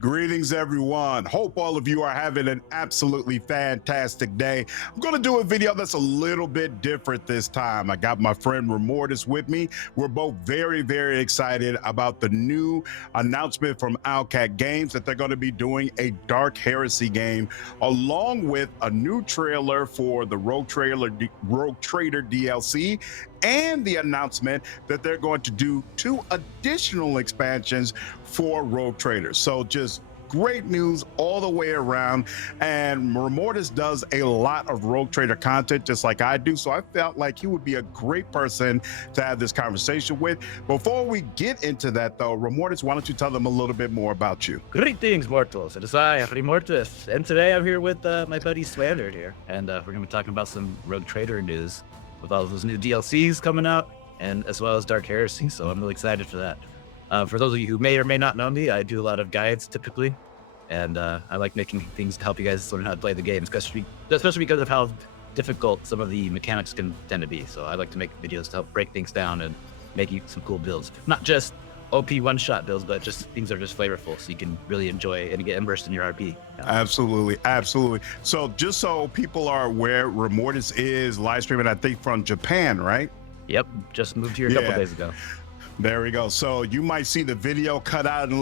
Greetings, everyone. Hope all of you are having an absolutely fantastic day. I'm going to do a video that's a little bit different this time. I got my friend Remortis with me. We're both very excited about the new announcement from Owlcat Games that they're going to be doing a Dark Heresy game, along with a new trailer for the Rogue Trader DLC, and the announcement that they're going to do 2 additional expansions for Rogue Trader. So just great news all the way around. And Remortis does a lot of Rogue Trader content just like I do. So I felt like he would be a great person to have this conversation with. Before we get into that though, Remortis, why don't you tell them a little bit more about you? Greetings, mortals. It is I, Remortis, and today I'm here with my buddy Swandard here, and we're going to be talking about some Rogue Trader news with all of those new DLCs coming out, and as well as Dark Heresy, so I'm really excited for that. For those of you who may or may not know me, I do a lot of guides typically, and I like making things to help you guys learn how to play the game, especially because of how difficult some of the mechanics can tend to be. So I like to make videos to help break things down and make you some cool builds. Not just OP one-shot builds, but just things that are just flavorful, so you can really enjoy and get immersed in your RP. Absolutely. So just so people are aware, Remortis is live streaming, I think, from Japan, right? Yep, just moved here a couple days ago. There we go. So you might see the video cut out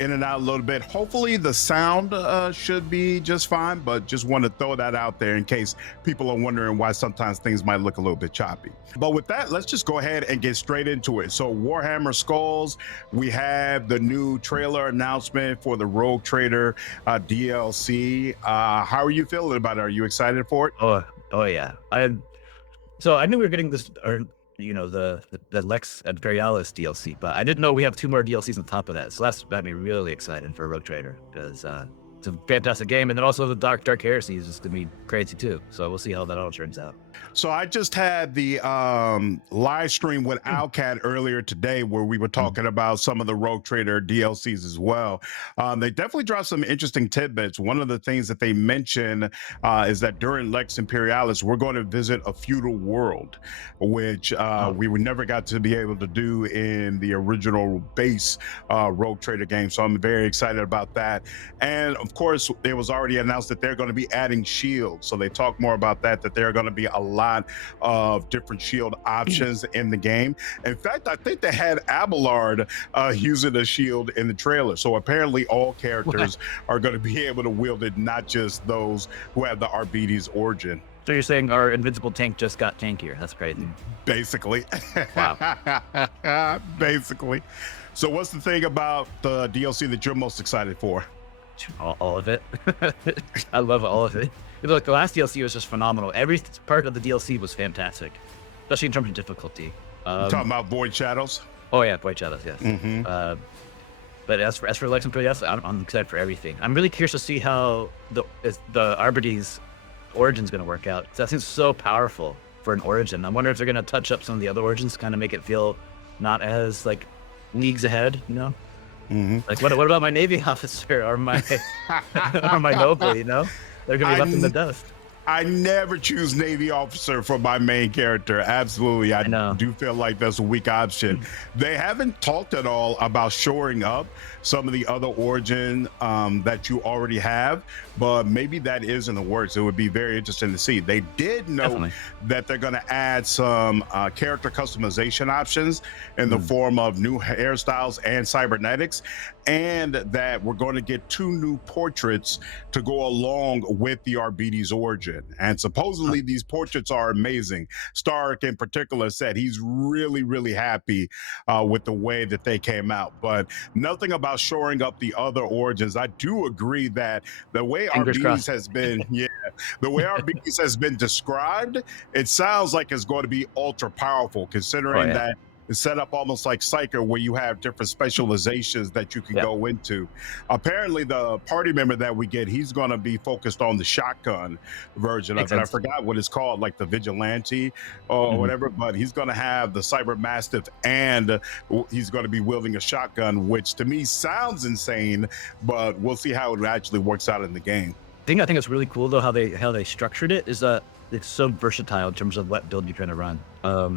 in and out a little bit. Hopefully the sound should be just fine, but just want to throw that out there in case people are wondering why sometimes things might look a little bit choppy. But with that, let's just go ahead and get straight into it. So Warhammer Skulls, we have the new trailer announcement for the Rogue Trader DLC. How are you feeling about it? Are you excited for it? Oh yeah. I knew we were getting this, or the Lex Imperialis DLC, but I didn't know we have 2 more DLCs on top of that. So that's got me really excited for Rogue Trader, because it's a fantastic game, and then also the Dark Heresy is just gonna be crazy too. So we'll see how that all turns out. So I just had the live stream with Owlcat earlier today where we were talking about some of the Rogue Trader DLCs as well. They definitely dropped some interesting tidbits. One of the things that they mentioned is that during Lex Imperialis, we're going to visit a feudal world, which we never got to be able to do in the original base Rogue Trader game. So I'm very excited about that. And of course, it was already announced that they're going to be adding shields. So they talk more about that there are going to be a lot of different shield options in the game. In fact, I think they had Abelard using a shield in the trailer. So apparently all characters are going to be able to wield it, not just those who have the Arbites origin. So you're saying our invincible tank just got tankier? That's crazy. Basically. Wow. Basically. So what's the thing about the DLC that you're most excited for? All of it. I love all of it. Look, the last DLC was just phenomenal. Every part of the DLC was fantastic, especially in terms of difficulty. Talking about Void Shadows? Oh yeah, Void Shadows, yes. But as for Lex Imperialis, I'm excited for everything. I'm really curious to see how the Arbites origin's going to work out. That seems so powerful for an origin. I wonder if they're going to touch up some of the other origins to kind of make it feel not as like leagues ahead, Like what about my Navy officer or my or my noble, They're gonna be left in the dust. I never choose Navy officer for my main character. Absolutely. I do feel like that's a weak option. They haven't talked at all about shoring up some of the other origin that you already have, but maybe that is in the works. It would be very interesting to see. They did know that they're going to add some character customization options in the form of new hairstyles and cybernetics, and that we're going to get 2 new portraits to go along with the Arbites origin. And supposedly these portraits are amazing. Stark in particular said he's really happy with the way that they came out, but nothing about shoring up the other origins. I do agree that the way Arbites has been, the way Arbites has been described, it sounds like it's going to be ultra powerful, considering that it's set up almost like Psyker, where you have different specializations that you can go into. Apparently, the party member that we get, he's going to be focused on the shotgun version of it. I forgot what it's called, like the Vigilante or whatever, but he's going to have the Cyber Mastiff, and he's going to be wielding a shotgun, which to me sounds insane, but we'll see how it actually works out in the game. I think it's really cool though how they structured it is that it's so versatile in terms of what build you're trying to run.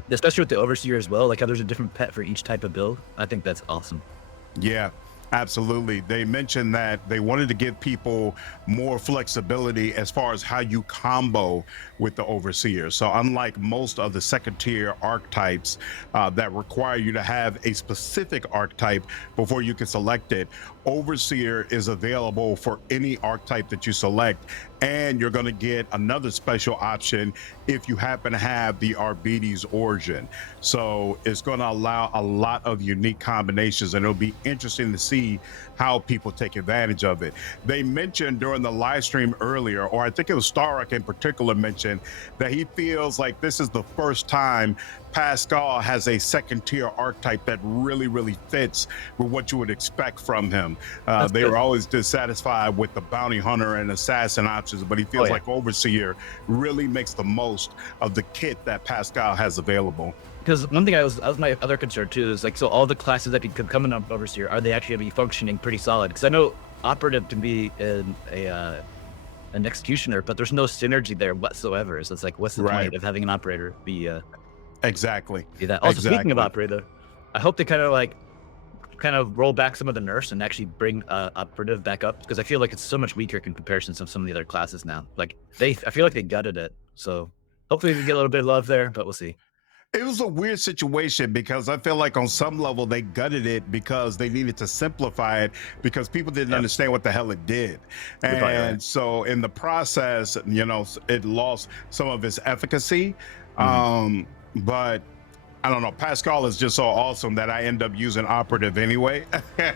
Especially with the Overseer as well, like how there's a different pet for each type of build. I think that's awesome. Yeah, Absolutely. They mentioned that they wanted to give people more flexibility as far as how you combo with the Overseer. So, unlike most of the second tier archetypes that require you to have a specific archetype before you can select it, Overseer is available for any archetype that you select. And you're going to get another special option if you happen to have the Arbites origin. So it's going to allow a lot of unique combinations, and it'll be interesting to see how people take advantage of it. They mentioned during the live stream earlier, or I think it was Starrock in particular, mentioned that he feels like this is the first time Pascal has a second tier archetype that really fits with what you would expect from him. They were always dissatisfied with the bounty hunter and assassin options, but he feels like Overseer really makes the most of the kit that Pascal has available. Because one thing that was my other concern too is like, so all the classes that could come in Overseer, are they actually going to be functioning pretty solid? Because I know Operative can be an executioner, but there's no synergy there whatsoever. So it's like, what's the point of having an operator be exactly be that? Also, speaking of operative, I hope they kind of roll back some of the nerfs and actually bring operative back up, because I feel like it's so much weaker in comparison to some of the other classes now. Like I feel like they gutted it. So hopefully we can get a little bit of love there, but we'll see. It was a weird situation because I feel like on some level they gutted it because they needed to simplify it because people didn't understand what the hell it did. And so in the process, it lost some of its efficacy. But I don't know, Pascal is just so awesome that I end up using operative anyway.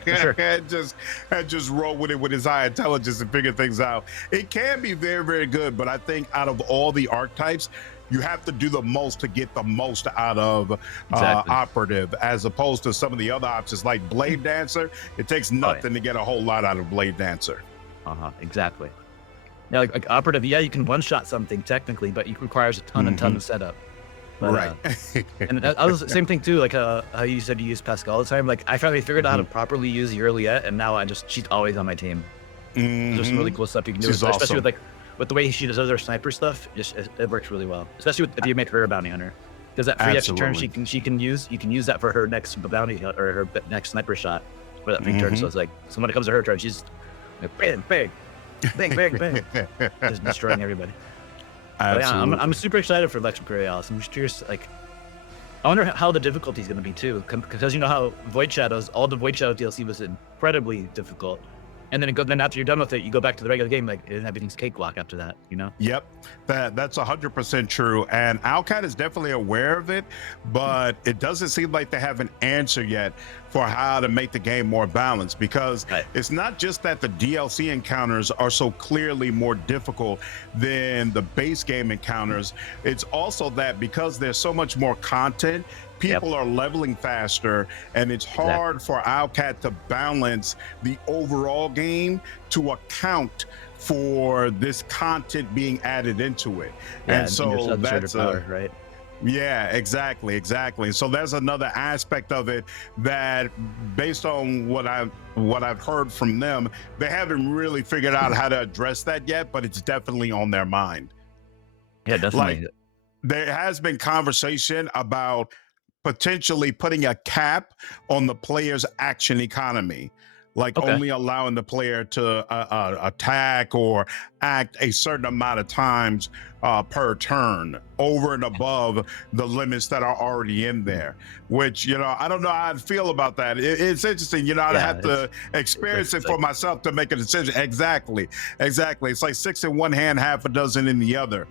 Sure. and just roll with it with his high intelligence and figure things out. It can be very good, but I think out of all the archetypes, you have to do the most to get the most out of operative, as opposed to some of the other options like Blade Dancer. It takes nothing to get a whole lot out of Blade Dancer. Exactly. Now, like operative, you can one-shot something technically, but it requires a ton of setup. But, and I was the same thing too, like how you said you use Pascal all the time. Like I finally figured out how to properly use the earliette, and now she's always on my team. There's some really cool stuff you can do, especially with the way she does other sniper stuff. It works really well, especially if you make her a bounty hunter. Because that free extra turn you can use that for her next bounty or her next sniper shot for that free turn. So it's like, so when it comes to her turn, she's like, bang, just destroying everybody. I'm super excited for Lex Imperialis. I'm just curious, like, I wonder how the difficulty is going to be too, because you know how Void Shadows, all the Void Shadow DLC was incredibly difficult. And then after you're done with it, you go back to the regular game, like everything's cakewalk after that, Yep, that's 100% true. And Alcat is definitely aware of it, but it doesn't seem like they have an answer yet for how to make the game more balanced, because it's not just that the DLC encounters are so clearly more difficult than the base game encounters. It's also that because there's so much more content, people are leveling faster, and it's hard for Alcat to balance the overall game to account for this content being added into it. And so that's right. Yeah, exactly. So there's another aspect of it that, based on what I've heard from them, they haven't really figured out how to address that yet, but it's definitely on their mind. Yeah, definitely. Like, there has been conversation about potentially putting a cap on the player's action economy, like only allowing the player to attack or act a certain amount of times per turn, over and above the limits that are already in there, which, I don't know how I'd feel about that. It's interesting, I'd have to experience it for myself to make a decision. Exactly. It's like 6 in one hand, half a dozen in the other.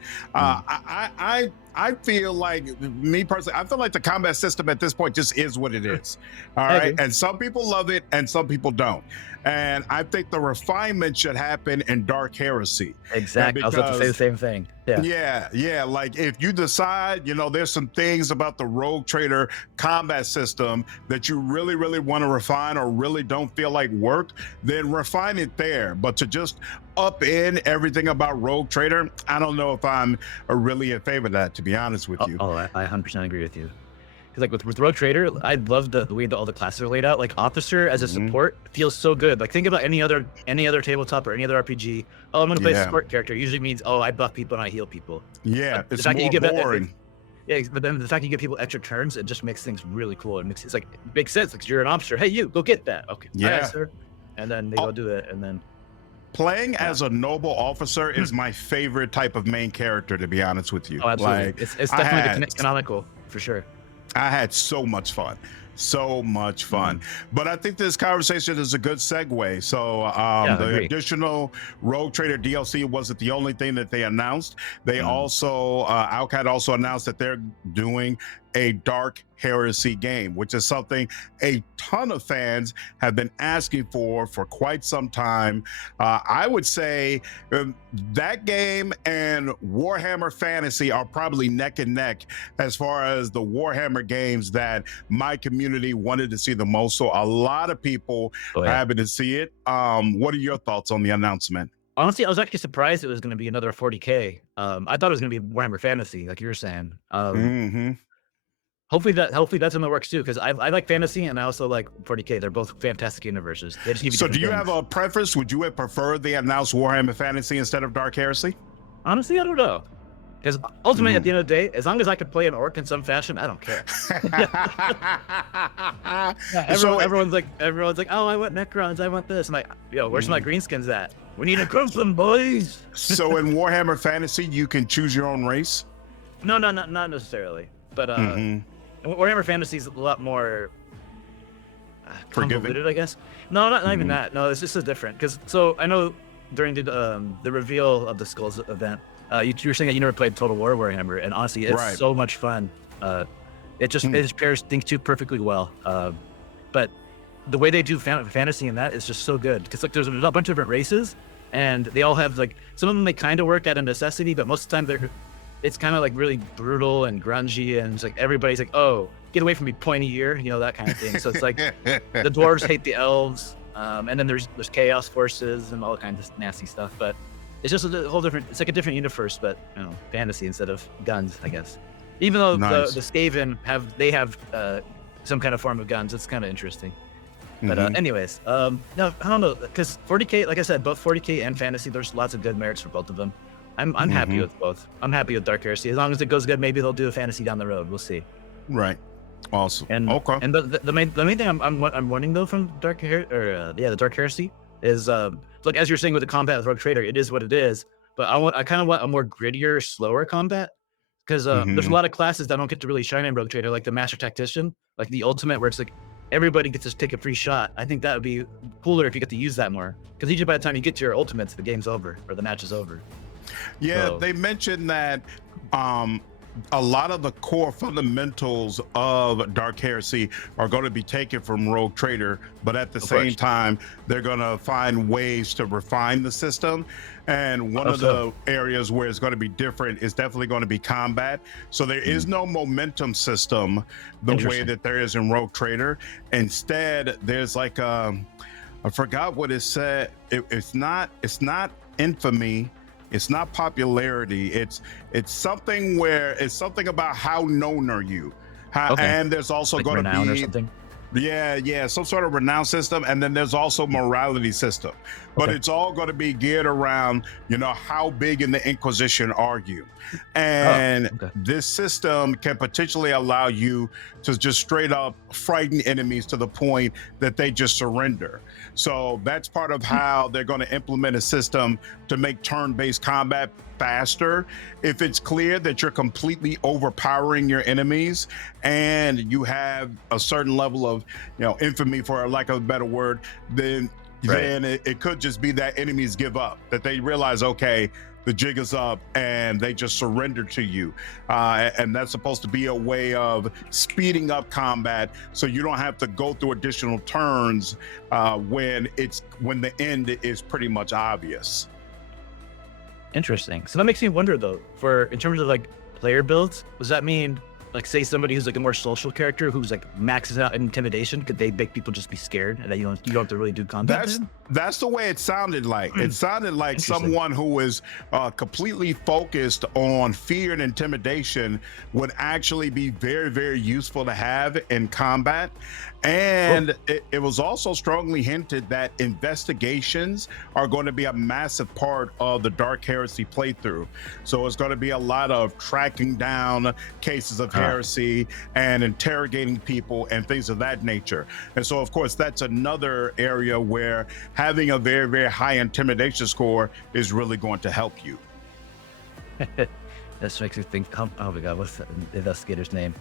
I feel like, me personally, I feel like the combat system at this point just is what it is. All right. And some people love it and some people don't. And I think the refinement should happen in Dark Heresy. Exactly. I was about to say the same thing. Yeah. Like, if you decide, there's some things about the Rogue Trader combat system that you really want to refine or really don't feel like work, then refine it there. But to just up in everything about Rogue Trader, I don't know if I'm really in favor of that, to be honest with you. I 100% agree with you. Because like with Rogue Trader, I love the way that all the classes are laid out. Like Officer as a support feels so good. Like, think about any other tabletop or any other RPG. Oh, I'm gonna play a support character. It usually means, I buff people and I heal people. Yeah, it's more boring. But then the fact you give people extra turns, it just makes things really cool. It makes sense. Like, you're an officer. Hey, you go get that. Okay. Yeah. All right, sir. and then they go do it, and then playing as a noble officer is my favorite type of main character, to be honest with you. Oh, absolutely. Like, it's definitely canonical for sure. I had so much fun. But I think this conversation is a good segue. So the additional Rogue Trader DLC wasn't the only thing that they announced. They also Outcat also announced that they're doing a Dark Heresy game, which is something a ton of fans have been asking for quite some time. I would say that game and Warhammer Fantasy are probably neck and neck as far as the Warhammer games that my community wanted to see the most. So a lot of people are happy to see it. What are your thoughts on the announcement? Honestly, I was actually surprised it was going to be another 40K. I thought it was going to be Warhammer Fantasy, like you were saying. Hopefully that's in the works too, because I like fantasy and I also like 40K. They're both fantastic universes. They just need so do you have a preference? Would you have preferred they announced Warhammer Fantasy instead of Dark Heresy? Honestly, I don't know. Because ultimately, at the end of the day, as long as I can play an orc in some fashion, I don't care. Everyone's like, oh, I want Necrons, I want this. I'm like, yo, where's my greenskins at? We need to cook them, boys. So in Warhammer Fantasy, you can choose your own race? No, not necessarily. But Warhammer Fantasy is a lot more convoluted, I guess. No, not even that. No, it's just different. Because so I know during the reveal of the Skulls event, you were saying that you never played Total War Warhammer, and honestly, it's so much fun. It just pairs things too perfectly well. But the way they do fantasy in that is just so good, because like there's a bunch of different races, and they all have like some of them they kind of work at a necessity, but most of the time it's kind of like really brutal and grungy, and it's like everybody's like, oh, get away from me, pointy ear, you know, that kind of thing. So it's like the dwarves hate the elves, and then there's chaos forces and all kinds of nasty stuff. But it's just a whole different, it's like a different universe, but you know, fantasy instead of guns, I guess. Even though the Skaven have some kind of form of guns, it's kind of interesting. But anyways, no, I don't know, because 40K, like I said, both 40K and fantasy, there's lots of good merits for both of them. I'm happy with both. I'm happy with Dark Heresy. As long as it goes good, maybe they'll do a fantasy down the road. We'll see. Right. Awesome. And the main thing I'm wanting though from the Dark Heresy is like as you're saying with the combat with Rogue Trader, it is what it is. But I kind of want a more grittier, slower combat, because there's a lot of classes that don't get to really shine in Rogue Trader, like the Master Tactician, like the Ultimate, where it's like everybody gets to take a free shot. I think that would be cooler if you get to use that more, because usually by the time you get to your ultimates, the game's over or the match is over. Yeah, so they mentioned that a lot of the core fundamentals of Dark Heresy are going to be taken from Rogue Trader, but at the same time, they're going to find ways to refine the system. And one of the areas where it's going to be different is definitely going to be combat. So there is no momentum system the way that there is in Rogue Trader. Instead, there's like I forgot what it said. It's not infamy. It's not popularity. It's something where it's something about how known are you, and there's also like going to be or something. Yeah, some sort of renown system, and then there's also morality system. But it's all going to be geared around, you know, how big in the Inquisition are you, and this system can potentially allow you to just straight up frighten enemies to the point that they just surrender. So that's part of how they're going to implement a system to make turn-based combat faster. If it's clear that you're completely overpowering your enemies and you have a certain level of, you know, infamy, for lack of a better word, then it could just be that enemies give up, that they realize, okay, the jig is up, and they just surrender to you. And that's supposed to be a way of speeding up combat, so you don't have to go through additional turns when the end is pretty much obvious. Interesting. So that makes me wonder though, in terms of like player builds, does that mean like say somebody who's like a more social character who's like maxes out intimidation, could they make people just be scared and that you don't have to really do combat? That's the way it sounded like. It sounded like someone who was completely focused on fear and intimidation would actually be very, very useful to have in combat. And it was also strongly hinted that investigations are going to be a massive part of the Dark Heresy playthrough. So it's going to be a lot of tracking down cases of heresy and interrogating people and things of that nature. And so, of course, that's another area where having a very, very high intimidation score is really going to help you. This makes me think, oh my God, what's the investigator's name?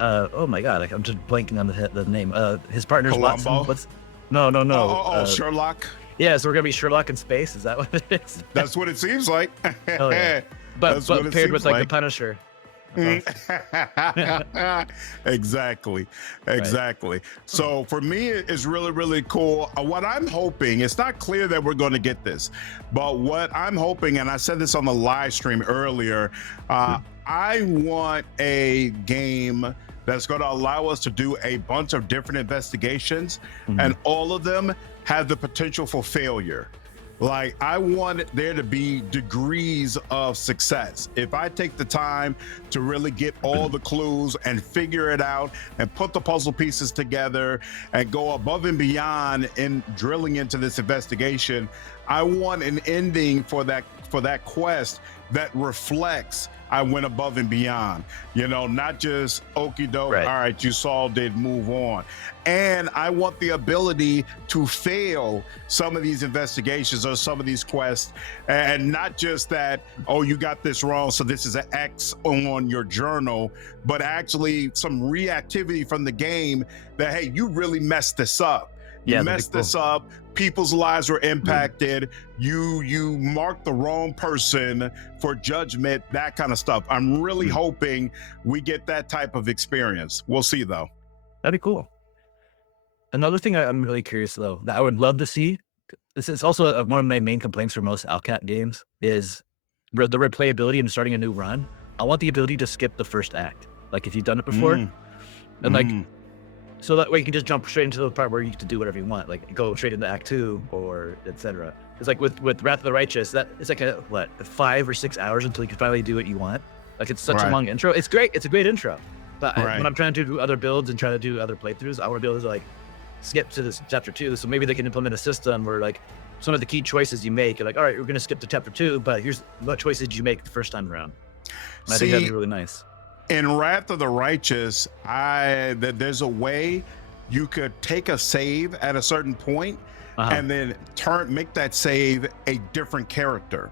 Oh my God, I'm just blanking on the name. His partner's Columbo? Watson. No. Sherlock. Yeah, so we're gonna be Sherlock in space. Is that what it is? That's what it seems like. Oh, yeah. But paired with like the Punisher. Exactly. Right. So for me, it's really, really cool. What I'm hoping, it's not clear that we're going to get this, but what I'm hoping, and I said this on the live stream earlier, I want a game that's going to allow us to do a bunch of different investigations, and all of them have the potential for failure. Like, I want there to be degrees of success. If I take the time to really get all the clues and figure it out and put the puzzle pieces together and go above and beyond in drilling into this investigation, I want an ending for that quest that reflects I went above and beyond, not just okie doke. Right. All right, you solved it, move on. And I want the ability to fail some of these investigations or some of these quests, and not just that, oh, you got this wrong, so this is an X on your journal, but actually some reactivity from the game that, hey, you really messed this up. You messed this up. People's lives were impacted. You marked the wrong person for judgment, that kind of stuff. I'm really hoping we get that type of experience. We'll see, though. That'd be cool. Another thing I'm really curious, though, that I would love to see, this is also one of my main complaints for most Alcat games, is the replayability and starting a new run. I want the ability to skip the first act. Like, if you've done it before, and like, so that way you can just jump straight into the part where you get to do whatever you want, like go straight into Act 2 or etc. It's like with Wrath of the Righteous, that it's like 5 or 6 hours until you can finally do what you want. Like, it's such a long intro. It's great. It's a great intro. But when I'm trying to do other builds and try to do other playthroughs, I want to be able to like skip to this chapter 2. So maybe they can implement a system where like some of the key choices you make, you're like, all right, we're going to skip to chapter 2, but here's what choices did you make the first time around. And I think that'd be really nice. In Wrath of the Righteous, there's a way you could take a save at a certain point and then make that save a different character.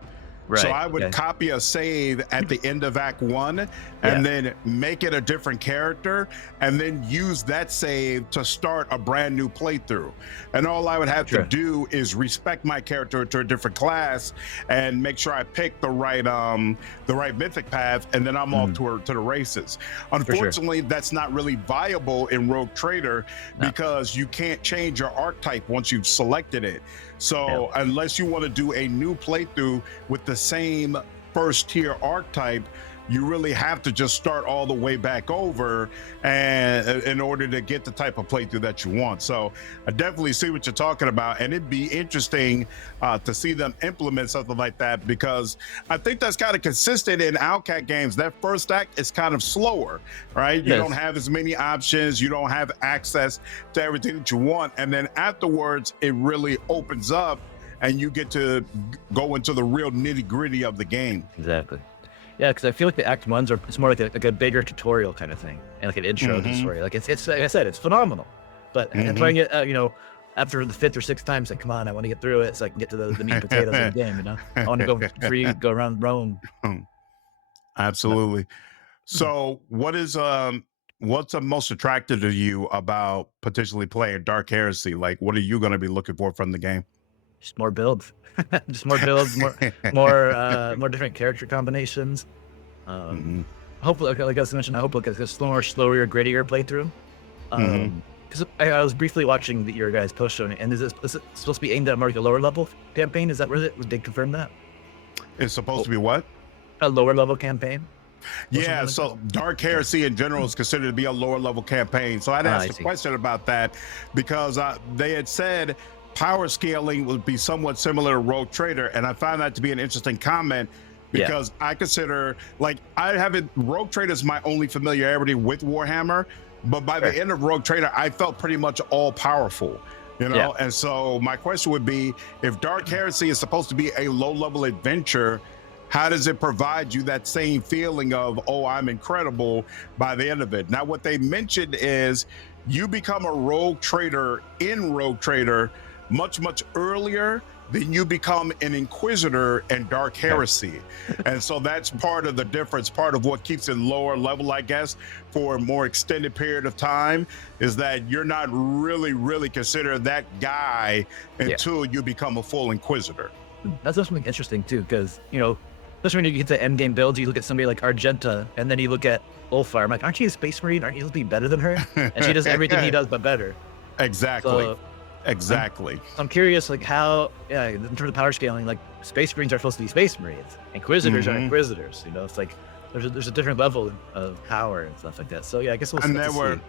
Right. So I would copy a save at the end of Act 1 and then make it a different character and then use that save to start a brand new playthrough. And all I would have to do is respect my character to a different class and make sure I pick the right mythic path, and then I'm off to the races. Unfortunately, that's not really viable in Rogue Trader because you can't change your archetype once you've selected it. So unless you want to do a new playthrough with the same first tier archetype, you really have to just start all the way back over and in order to get the type of playthrough that you want. So I definitely see what you're talking about, and it'd be interesting to see them implement something like that, because I think that's kind of consistent in Outcat games. That first act is kind of slower, right? You don't have as many options, you don't have access to everything that you want, and then afterwards it really opens up and you get to go into the real nitty-gritty of the game. Exactly. Yeah, because I feel like the Act 1s it's more like a bigger tutorial kind of thing, and like an intro to the story. Like it's like I said, it's phenomenal. But playing it, after the 5th or 6th time, it's like, come on, I want to get through it so I can get to the meat and potatoes of the game. I want to go free, go around Rome. Absolutely. So, what's the most attractive to you about potentially playing Dark Heresy? Like, what are you going to be looking for from the game? Just more builds. Just more builds, more different character combinations. Hopefully, like I mentioned, I hope like a slower, grittier playthrough. Because I was briefly watching your guys' post on it, and is it supposed to be aimed at more like a lower level campaign? Is that what it? Did they confirm that? It's supposed to be what? A lower level campaign. Yeah, so Dark Heresy in general is considered to be a lower level campaign. So I'd asked a question about that because they had said power scaling would be somewhat similar to Rogue Trader, and I found that to be an interesting comment because I consider, like, Rogue Trader is my only familiarity with Warhammer, but by the end of Rogue Trader, I felt pretty much all powerful. You know, and so my question would be, if Dark Heresy is supposed to be a low-level adventure, how does it provide you that same feeling of, oh, I'm incredible by the end of it? Now, what they mentioned is you become a Rogue Trader in Rogue Trader much, much earlier than you become an Inquisitor in Dark Heresy. And so that's part of the difference, part of what keeps it lower level, I guess, for a more extended period of time, is that you're not really considered that guy until you become a full Inquisitor. That's something interesting too, because, you know, especially when you get to end game builds, you look at somebody like Argenta, and then you look at Ulfar. I'm like, aren't you a Space Marine? Aren't you supposed to be better than her? And she does everything he does, but better. Exactly. So, exactly. I'm curious, like how, in terms of power scaling, like Space Marines are supposed to be Space Marines. Inquisitors are Inquisitors. You know, it's like there's a different level of power and stuff like that. So yeah, I guess we'll see.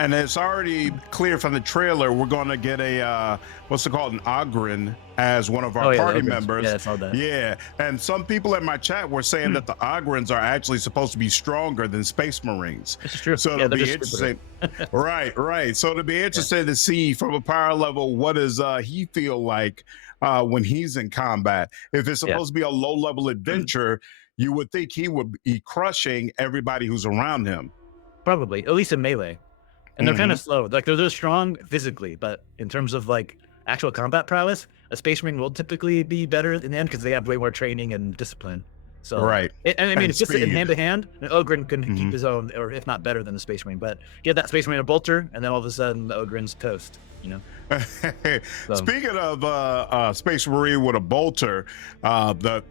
And it's already clear from the trailer, we're going to get a, what's it called, an Ogryn as one of our party members. Yeah, I saw that. Yeah, and some people in my chat were saying that the Ogryns are actually supposed to be stronger than Space Marines. It's true. So it'll be interesting. Right. So it'll be interesting to see from a power level, what does he feel like when he's in combat? If it's supposed to be a low-level adventure, you would think he would be crushing everybody who's around him. Probably, at least in melee. And they're kind of slow. Like they're strong physically, but in terms of like actual combat prowess, a Space Marine will typically be better in the end because they have way more training and discipline. So I mean, it's just in hand to hand. An Ogryn can keep his own, or if not better than the Space Marine. But get that Space Marine a bolter, and then all of a sudden the Ogryn's toast. You know. Speaking of Space Marine with a bolter,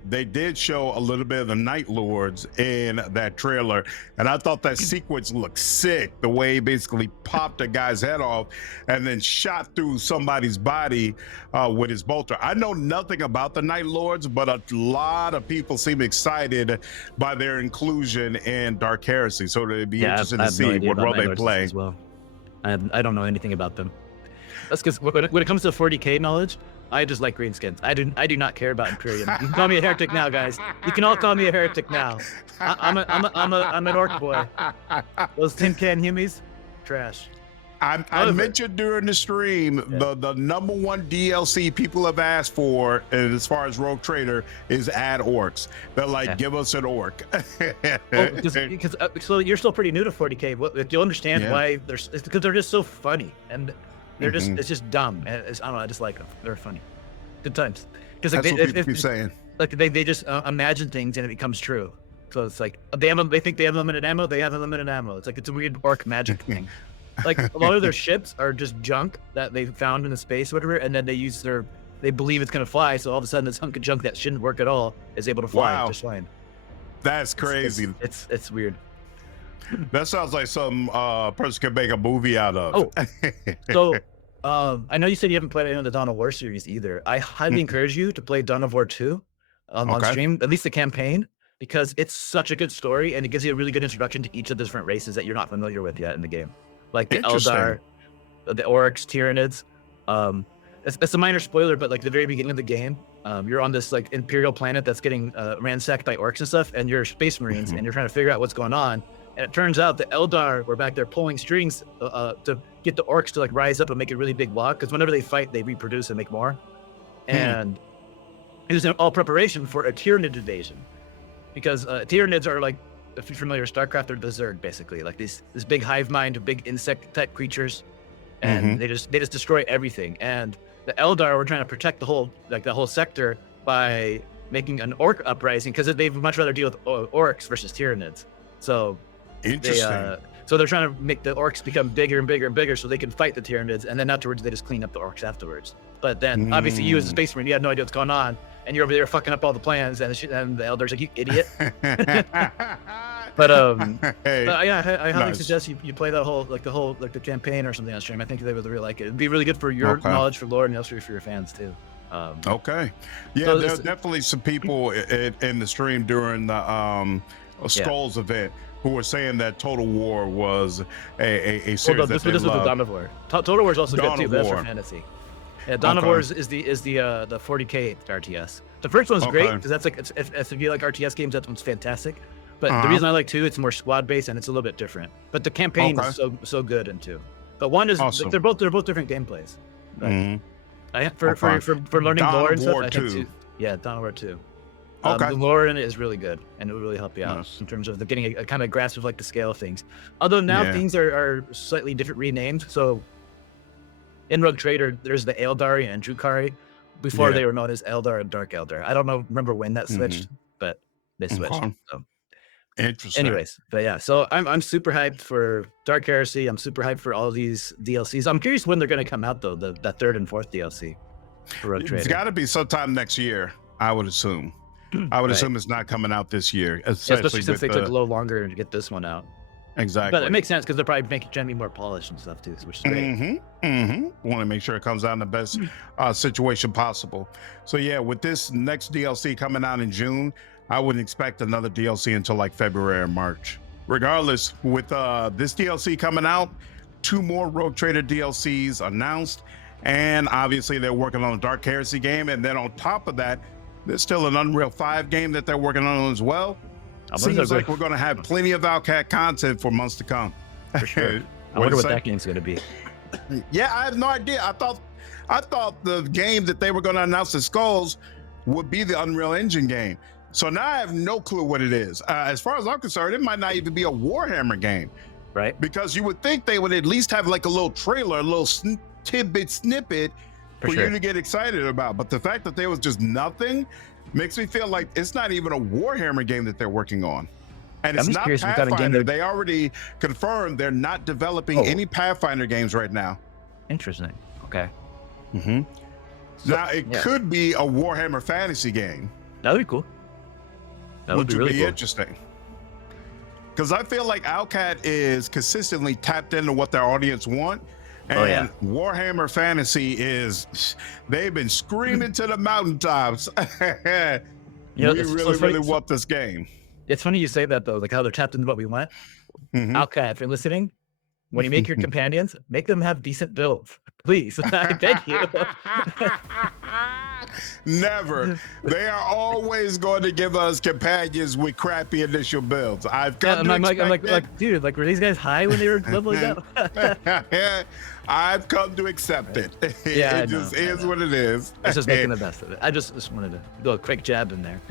they did show a little bit of the Night Lords in that trailer, and I thought that sequence looked sick. The way he basically popped a guy's head off and then shot through somebody's body with his bolter. I know nothing about the Night Lords, but a lot of people seem excited by their inclusion in Dark Heresy. So it'd be interesting to see what role they play. As well. I don't know anything about them. That's because when it comes to 40k knowledge, I just like greenskins. I do not care about Imperium. You can call me a heretic now, guys. You can all call me a heretic now. I'm an orc boy. Those tin can humies, trash. I mentioned during the stream the #1 DLC people have asked for, and as far as Rogue Trader, is add orcs. They're like, give us an orc. Because so you're still pretty new to 40k. You'll understand why it's because they're just so funny and they're just it's just dumb. And I don't know. I just like them. They're funny. Good times. Because like, that's what people keep saying. Like they just imagine things and it becomes true. So it's like they think they have limited ammo. They have unlimited ammo. It's like it's a weird orc magic thing. Like a lot of their ships are just junk that they found in the space, or whatever, and then they believe it's gonna fly. So all of a sudden, this hunk of junk that shouldn't work at all is able to fly just fine. That's crazy. It's weird. That sounds like some person could make a movie out of. So I know you said you haven't played any of the Dawn of War series either. I highly encourage you to play Dawn of War 2 on stream, at least the campaign, because it's such a good story and it gives you a really good introduction to each of the different races that you're not familiar with yet in the game. Like the Eldar, the Orcs, Tyranids. It's a minor spoiler, but like the very beginning of the game, you're on this like Imperial planet that's getting ransacked by Orcs and stuff, and you're Space Marines, and you're trying to figure out what's going on. And it turns out the Eldar were back there pulling strings to get the Orcs to like rise up and make a really big block, because whenever they fight, they reproduce and make more. And it was all preparation for a Tyranid invasion, because Tyranids are like, if you're familiar with StarCraft, they're the Zerg, basically, like this big hive mind of big insect type creatures, and they just destroy everything. And the Eldar were trying to protect the whole sector by making an Orc uprising, because they'd much rather deal with Orcs versus Tyranids. So interesting. They're trying to make the Orcs become bigger and bigger and bigger so they can fight the Tyranids, and then afterwards they just clean up the Orcs afterwards. But then obviously you as a Space Marine, you had no idea what's going on, and you're over there fucking up all the plans, and the Eldar's like, you idiot. But yeah, I highly suggest you play the campaign or something on stream. I think they would really like it. It'd be really good for your knowledge for lore, and also for your fans too. Yeah, so there's definitely some people in the stream during the Skulls event who were saying that Total War was a series that they this was the Dawn of War. Total War is also good too, but that's for fantasy. Yeah, Dawn of War is the 40k RTS. The first one's great because that's like if you like RTS games, that one's fantastic. But the reason I like 2, it's more squad based and it's a little bit different. But the campaign is so good in 2. But 1 is awesome. they're both different gameplays. For learning Dawn lore of and stuff, War I think 2. Yeah, Dawn of War 2. Okay. The lore in it is really good, and it will really help you out in terms of getting a kind of grasp of like the scale of things. Although now things are slightly different, renamed. So in Rogue Trader, there's the Eldari and Drukhari. Before they were known as Eldar and Dark Eldar. I don't remember when that switched, but they switched. So. Interesting. Anyways, but yeah, so I'm super hyped for Dark Heresy. I'm super hyped for all these DLCs. I'm curious when they're going to come out though. That 3rd and 4th DLC for Rogue Trader. It's got to be sometime next year, I would assume. I would assume it's not coming out this year, especially since they took a little longer to get this one out. Exactly. But it makes sense because they're probably making Gen more polished and stuff too, which is great. Want to make sure it comes out in the best situation possible. So yeah, with this next DLC coming out in June, I wouldn't expect another DLC until like February or March. Regardless, with this DLC coming out, 2 more Rogue Trader DLCs announced, and obviously they're working on a Dark Heresy game, and then on top of that, there's still an Unreal 5 game that they're working on as well. Seems like we're going to have plenty of Outcat content for months to come. For sure. I wonder what that game's going to be. Yeah, I have no idea. I thought the game that they were going to announce at Skulls would be the Unreal Engine game. So now I have no clue what it is. As far as I'm concerned, it might not even be a Warhammer game. Right. Because you would think they would at least have like a little trailer, a little snippet for you to get excited about. But the fact that there was just nothing makes me feel like it's not even a Warhammer game that they're working on. And it's not Pathfinder. They already confirmed they're not developing any Pathfinder games right now. Interesting. Okay. So, now, it could be a Warhammer fantasy game. That would be cool. That would be really cool. Interesting. Because I feel like Outcat is consistently tapped into what their audience want. And Warhammer Fantasy they've been screaming to the mountaintops. We really want this game. It's funny you say that though, like how they're tapped into what we want. Outcat, if you're listening, when you make your companions, make them have decent builds. Please, I beg you. Never. They are always going to give us companions with crappy initial builds. I've come to expect I'm like, dude, like were these guys high when they were leveling up? I've come to accept it. Yeah, it just is what it is. It's just making the best of it. I just wanted to go a quick jab in there.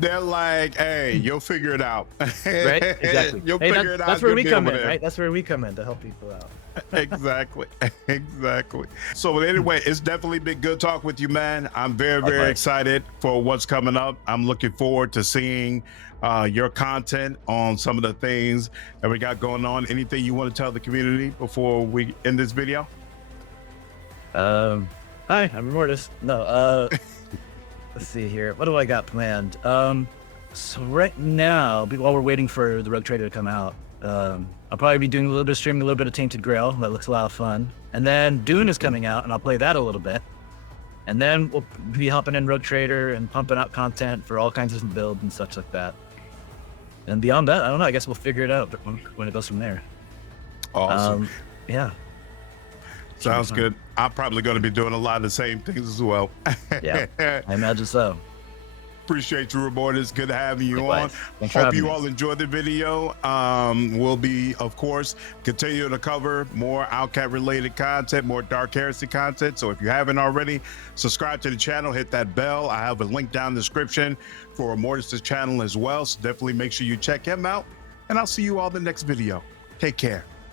They're like, hey, you'll figure it out. Right? Exactly. You'll figure it out. That's where we come in, right? That's where we come in to help people out. Exactly. So anyway, it's definitely been good talk with you, man. I'm very excited for what's coming up. I'm looking forward to seeing your content on some of the things that we got going on. Anything you want to tell the community before we end this video? Hi, I'm Remortis. No, let's see here. What do I got planned? So right now, while we're waiting for the Rogue Trader to come out, I'll probably be doing a little bit of streaming, a little bit of Tainted Grail. That looks a lot of fun. And then Dune is coming out, and I'll play that a little bit. And then we'll be hopping in Rogue Trader and pumping out content for all kinds of builds and such like that. And beyond that, I don't know. I guess we'll figure it out when it goes from there. Awesome. Yeah. Sounds good. I'm probably going to be doing a lot of the same things as well. Yeah, I imagine so. Appreciate you, Remortis. Good having you on. Hope you all enjoyed the video. We'll be, of course, continuing to cover more Outcat related content, more Dark Heresy content. So if you haven't already, subscribe to the channel, hit that bell. I have a link down in the description for Remortis' channel as well. So definitely make sure you check him out. And I'll see you all in the next video. Take care.